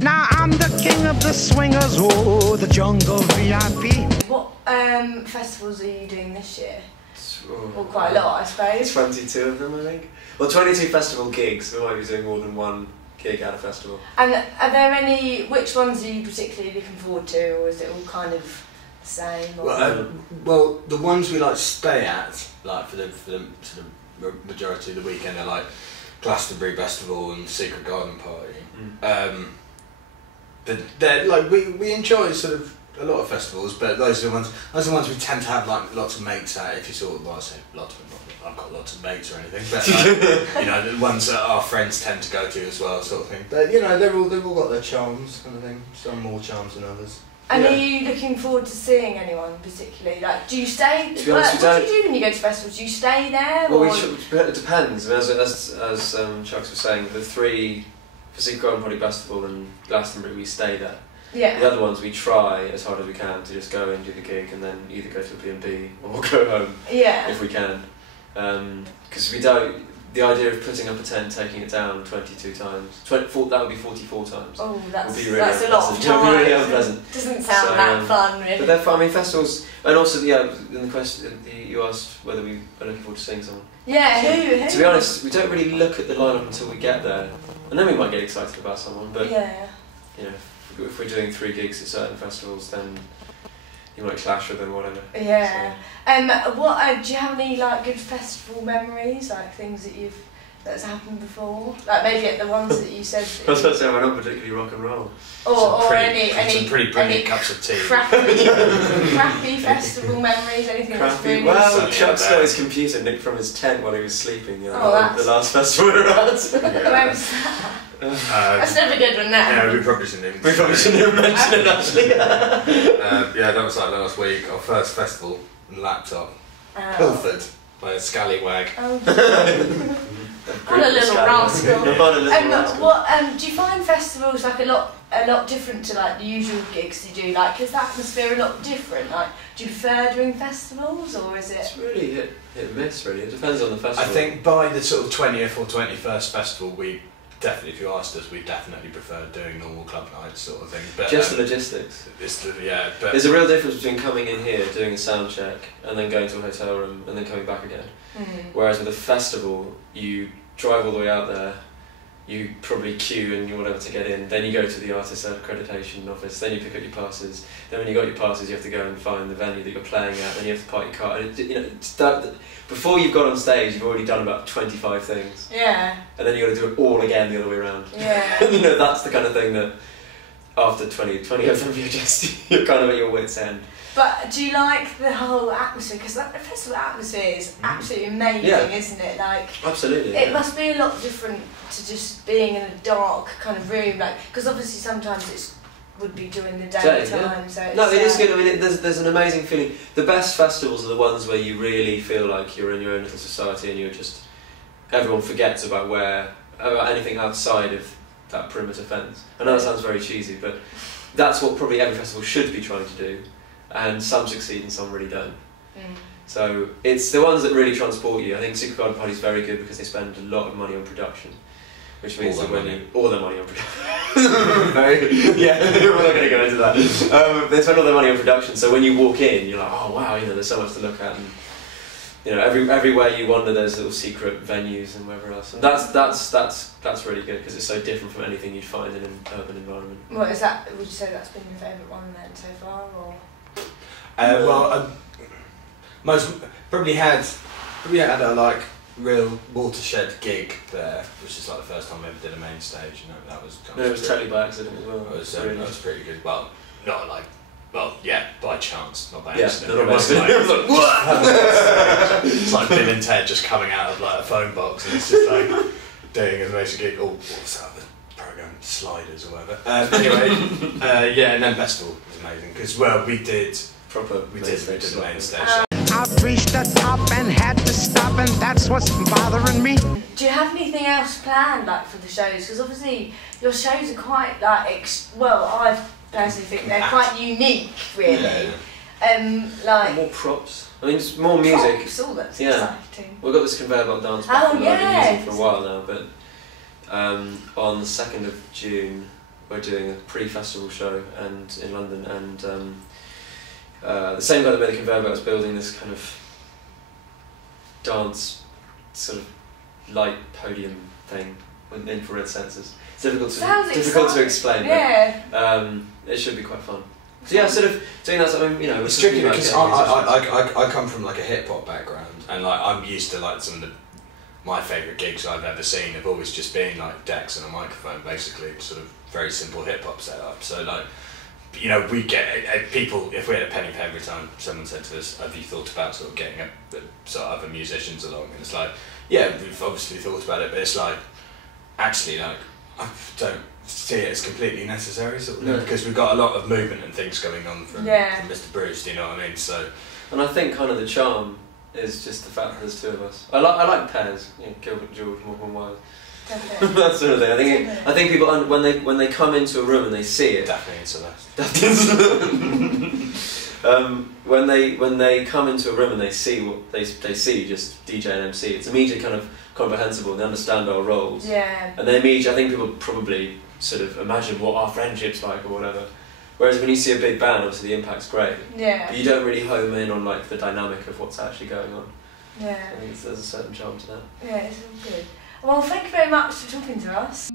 Now I'm the king of the swingers, oh, the jungle VIP. What festivals are you doing this year? Well, quite a Oh, lot, I suppose. 22 of them, I think. Well, 22 festival gigs. We might be doing more than one gig at a festival. And are there any? Which ones are you particularly looking forward to, or is it all kind of the same? Or? Well, the ones we like to stay at, like for the sort of majority of the weekend, are like Glastonbury Festival and Secret Garden Party. But they're like we enjoy sort of a lot of festivals, but those are the ones we tend to have like lots of mates at. If you sort of, well, I say lots of, I've got lots of mates or anything, but like, you know, the ones that our friends tend to go to as well, sort of thing. But you know, they've all got their charms, kind of thing. Some more charms than others. And are you looking forward to seeing anyone particularly? Like, do you stay? To be honest, what do you do when you go to festivals? Do you stay there? Well, or? it depends. I mean, as Chucks was saying, the three for Secret Garden Party Festival and Glastonbury, we stay there. Yeah. The other ones we try as hard as we can to just go and do the gig and then either go to a B&B or go home if we can. Because we don't. The idea of putting up a tent, taking it down 22 times, that would be 44 times. Oh, that's really a lot of time. Really unpleasant. Doesn't sound that fun, really. But they're fun. I mean, festivals, and also in the question you asked whether we are looking forward to seeing someone. Yeah, who? To be honest, we don't really look at the lineup until we get there, and then we might get excited about someone. But yeah, you know, if we're doing 3 gigs at certain festivals, then you might clash with them or whatever. Yeah. What do you have any like good festival memories, like things that's happened before, like maybe at the ones that you said? I was about to say we're not particularly rock and roll. Or some pretty brilliant cups of tea. Crappy festival memories, anything that's really. Well, Chuck's got his computer nicked from his tent while he was sleeping. The last festival we were at. Where was that? That's never good one now. Yeah, we probably shouldn't even mention it actually. Yeah, that was like last week, our first festival, laptop, pilfered by a scallywag. What a little rascal. What do you find festivals like a lot different to like the usual gigs you do? Like, is the atmosphere a lot different? Like, do you prefer doing festivals, or is it? It's really hit and miss. Really, it depends on the festival. I think by the sort of 20th or 21st festival, we definitely, if you asked us, we definitely prefer doing normal club nights sort of thing. But just the logistics. But there's a real difference between coming in here, doing a sound check, and then going to a hotel room and then coming back again. Whereas with a festival, you drive all the way out there, you probably queue and whatever to get in, then you go to the artist accreditation office, then you pick up your passes, then when you got your passes you have to go and find the venue that you're playing at, then you have to park your car, and before you've got on stage you've already done about 25 things. Yeah. And then you've got to do it all again the other way around. Yeah. You know, that's the kind of thing that after 20 of them you're kind of at your wit's end. But do you like the whole atmosphere? Because the festival atmosphere is absolutely amazing, isn't it? Like, absolutely. It must be a lot different to just being in a dark kind of room, like, because obviously sometimes it would be during the daytime. Yeah. So it's, no, it is good. I mean, there's an amazing feeling. The best festivals are the ones where you really feel like you're in your own little society and everyone forgets about anything outside of that perimeter fence. I know that sounds very cheesy, but that's what probably every festival should be trying to do. And some succeed and some really don't. So it's the ones that really transport you. I think Secret Garden Party is very good because they spend a lot of money on production, which means that all their money on production. Very good. Yeah, we're not going to go into that. They spend all their money on production, so when you walk in, you're like, oh wow, you know, there's so much to look at, and you know, everywhere you wander, there's little secret venues and whatever else, and that's really good because it's so different from anything you'd find in an urban environment. What is that? Would you say that's been your favourite one then so far, or? Probably had a like real watershed gig there, which is like the first time I ever did a main stage. You know, that was. It was totally by accident as well. That was pretty good. Well, not like. Well, yeah, by chance, not by accident. It was like, it's like Bill and Ted just coming out of like a phone box, and it's just like doing an amazing gig. Oh, what's that? Program Sliders or whatever. Anyway, yeah, and then festival was amazing because we did the main stage. I've reached the top and had to stop, and that's what's bothering me. Do you have anything else planned like for the shows? Because obviously your shows are quite like I personally think they're quite unique, really. Like more props. I mean, it's more music. Props, all that's exciting. We've got this conveyor belt dance. We've been using for a while now, but on the 2nd of June we're doing a pre-festival show in London, and the same guy that made the conveyor belt is building this kind of dance sort of light podium thing with infrared sensors. It's difficult to explain. Yeah. But, it should be quite fun. So yeah, sort of doing that. I mean, you know, it's tricky because I come from like a hip hop background, and like I'm used to like some of my favourite gigs I've ever seen have always just been like decks and a microphone, basically, sort of very simple hip hop setup. So like, you know, we get people, if we had a penny for every time someone said to us, have you thought about sort of getting sort of other musicians along? And it's like, yeah, we've obviously thought about it, but it's like, actually, like, I don't see it as completely necessary, sort of, because we've got a lot of movement and things going on from Mr. Bruce, do you know what I mean? So, and I think kind of the charm is just the fact that there's two of us. I like pairs, you know, Gilbert, George, Morgan Wild. That sort of thing. I think people when they come into a room and they see it. Daphne and Celeste. When they come into a room and they see what they see, just DJ and MC, it's immediately kind of comprehensible. They understand our roles. Yeah. And they immediately, I think people probably sort of imagine what our friendship's like or whatever. Whereas when you see a big band, obviously the impact's great. Yeah. But you don't really home in on like the dynamic of what's actually going on. Yeah. I think there's a certain charm to that. Yeah, it's all good. Well, thank you very much for talking to us.